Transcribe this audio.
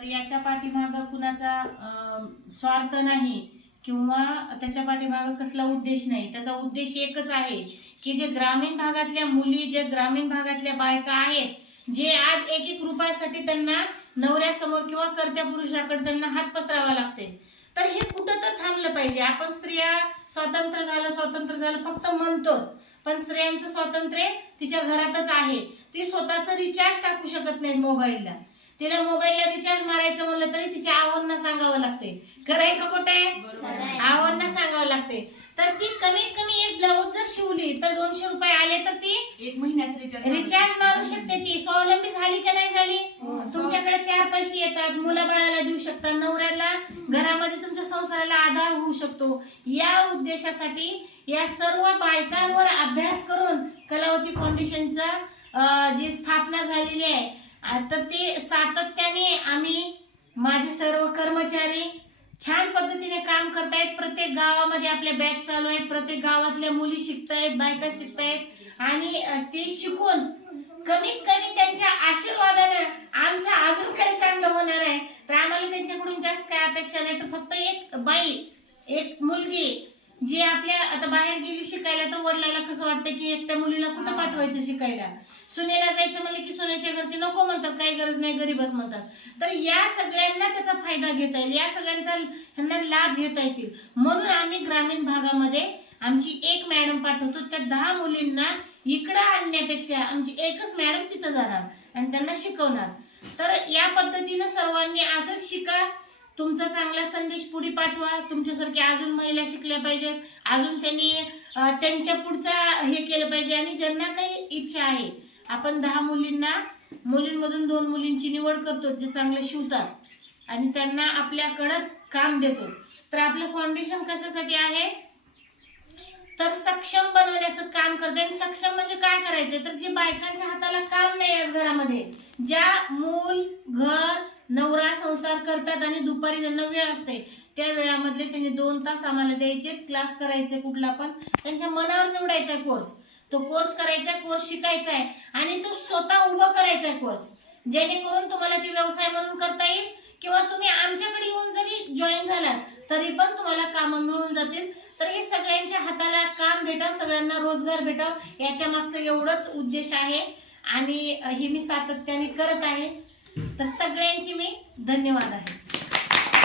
तर याच्या पाठीमागं कुणाचा स्वार्थ नाही किंवा त्याच्या पाठीमागं कसला उद्देश नाही. त्याचा उद्देश एकच आहे की जे ग्रामीण भागातल्या मुली, जे ग्रामीण भागातल्या बायका आहेत, जे आज एक एक रुपयासाठी त्यांना नवऱ्यासमोर किंवा कर्त्या पुरुषाकडे त्यांना हात पसरावा लागते, तर हे कुठं तर थांबलं पाहिजे. आपण स्त्रिया स्वातंत्र्य झालं फक्त म्हणतो, पण स्त्रियांचं स्वातंत्र्य तिच्या घरातच आहे. ती स्वतःचं रिचार्ज टाकू शकत नाही मोबाईलला. तिला मोबाईलला रिचार्ज मारायचं म्हणलं तरी तिच्या आव्हांना सांगावं लागते. खरं आहे का खोटं आहे? आव्हांना सांगावं लागते. तर ती कमीत कमी एक ब्लाऊज जर शिवली तर 200 रुपये आले तर ती 1 महिन्याचं रिचार्ज मारू शकते. ती स्वावलंबी झाली का नाही झाली? तुमच्याकडे 4 पैसे येतात, मुलाबाळाला देऊ शकता, नवऱ्याला घरामध्ये तुमच्या संसाराला आधार होऊ शकतो. या उद्देशासाठी या सर्व बायकांवर अभ्यास करून कलावती फाउंडेशनचा जी स्थापना झालेली आहे, तर ते सातत्याने आम्ही, माझे सर्व कर्मचारी छान पद्धतीने काम करतायत. प्रत्येक गावामध्ये आपल्या बॅच चालू आहेत, प्रत्येक गावातल्या मुली शिकतायत, बायका शिकतायत आणि ते शिकून कमीत कमी त्यांच्या आशीर्वादानं आमचं अजून काही चांगलं होणार आहे. तर आम्हाला त्यांच्याकडून जास्त काही अपेक्षा नाही. तर फक्त एक बाई, एक मुलगी जी आपल्या आता बाहेर गेली शिकायला, तर वडिलाला कसं वाटतं की एकट्या मुलीला कुठं पाठवायचं शिकायला. सुनेला जायचं म्हणलं की सुनेच्या घरचे नको म्हणतात, काही गरज नाही, गरीबच म्हणतात. तर या सगळ्यांना त्याचा फायदा घेता येईल, या सगळ्यांचा ह्यांना लाभ घेता येतील म्हणून आम्ही ग्रामीण भागामध्ये आमची एक मॅडम पाठवतो. त्या 10 मुलींना इकडं आणण्यापेक्षा आमची एकच मॅडम तिथं जाणार आणि त्यांना शिकवणार. तर या पद्धतीनं सर्वांनी असंच शिका, तुमचा चांगला संदेश पुढे पाठवा. तुमच्यासारख्या अजून महिला शिकल्या पाहिजेत, अजून त्यांनी त्यांच्या पुढचा हे केलं पाहिजे. आणि ज्यांना काही इच्छा आहे, आपण 10 मुलींमधून 2 मुलींची निवड करतो जे चांगले शिवतात आणि त्यांना आपल्याकडंच काम देतो. तर आपलं फाउंडेशन कशासाठी आहे, तर सक्षम बनवण्याचं काम करते. आणि सक्षम म्हणजे काय करायचं, तर जे बायकांच्या हाताला काम नाही आज घरामध्ये, ज्या मूल, घर, नवरा, संसार करतात आणि दुपारी त्यांना वेळ असते, त्या वेळामधले त्यांनी 2 तास आम्हाला द्यायचे, क्लास करायचे, कुठला पण त्यांच्या मनावर निवडायचा कोर्स, तो कोर्स करायचा, कोर्स शिकायचा आहे आणि तो स्वतः उभं करायचा कोर्स, जेणेकरून तुम्हाला ती व्यवसाय म्हणून करता येईल किंवा तुम्ही आमच्याकडे येऊन जरी जॉईन झालात तरी पण तुम्हाला कामं मिळून जातील. तर हे सगळ्यांच्या हाताला काम भेटावं, सगळ्यांना रोजगार भेटावं, याच्या मागचं एवढंच उद्देश आहे आणि हे मी सातत्याने करत आहे. तर सगळ्यांची मी धन्यवाद आहे.